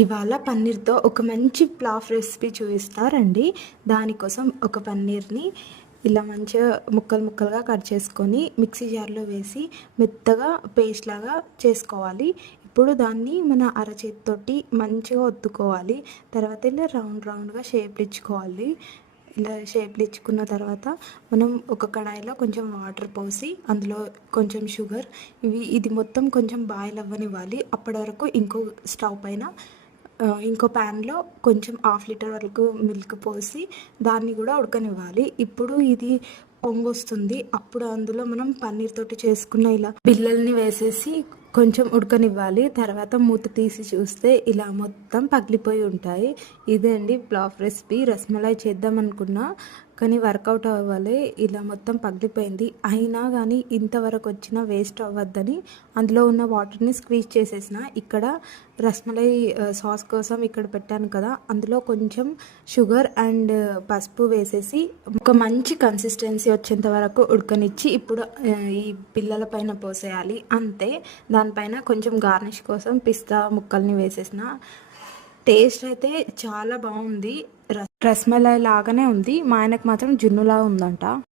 ఇవాళ పన్నీర్తో ఒక మంచి ప్లాఫ్ రెసిపీ చూపిస్తారండి. దానికోసం ఒక పన్నీర్ని ఇలా మంచిగా ముక్కలు ముక్కలుగా కట్ చేసుకొని మిక్సీ జార్లో వేసి మెత్తగా పేస్ట్ లాగా చేసుకోవాలి. ఇప్పుడు దాన్ని మన అరచేతితోటి మంచిగా ఒత్తుకోవాలి. తర్వాత ఇలా రౌండ్ రౌండ్గా షేప్లు ఇచ్చుకోవాలి. ఇలా షేప్లు ఇచ్చుకున్న తర్వాత మనం ఒక కడాయిలో కొంచెం వాటర్ పోసి అందులో కొంచెం షుగర్ ఇవి ఇది మొత్తం కొంచెం బాయిల్ అవ్వనివ్వాలి. అప్పటి వరకు ఇంకో స్టవ్ పైన ఇంకో ప్యాన్లో కొంచెం హాఫ్ లీటర్ వరకు మిల్క్ పోసి దాన్ని కూడా ఉడకనివ్వాలి. ఇప్పుడు ఇది పొంగొస్తుంది. అప్పుడు అందులో మనం పన్నీర్ తోటి చేసుకున్న ఇలా బిల్లల్ని వేసేసి కొంచెం ఉడకనివ్వాలి. తర్వాత మూత తీసి చూస్తే ఇలా మొత్తం పగిలిపోయి ఉంటాయి. ఇదే అండి ప్లాఫ్ రెసిపీ. రసమలై చేద్దాం అనుకున్నా. కానీ వర్కౌట్ అవ్వాలి ఇలా మొత్తం పగిలిపోయింది. అయినా కానీ ఇంతవరకు వచ్చినా వేస్ట్ అవ్వద్దని అందులో ఉన్న వాటర్ని స్క్వీజ్ చేసేసిన. ఇక్కడ రస్మలై సాస్ కోసం ఇక్కడ పెట్టాను కదా అందులో కొంచెం షుగర్ అండ్ పసుపు వేసేసి ఒక మంచి కన్సిస్టెన్సీ వచ్చేంత వరకు ఉడకనిచ్చి ఇప్పుడు ఈ పిల్లల పైన పోసేయాలి. అంతే. దానిపైన కొంచెం గార్నిష్ కోసం పిస్తా ముక్కల్ని వేసేసిన. టేస్ట్ అయితే చాలా బాగుంది. రస్ లాగానే ఉంది. మా ఆయనకు మాత్రం జున్నులా ఉందంట.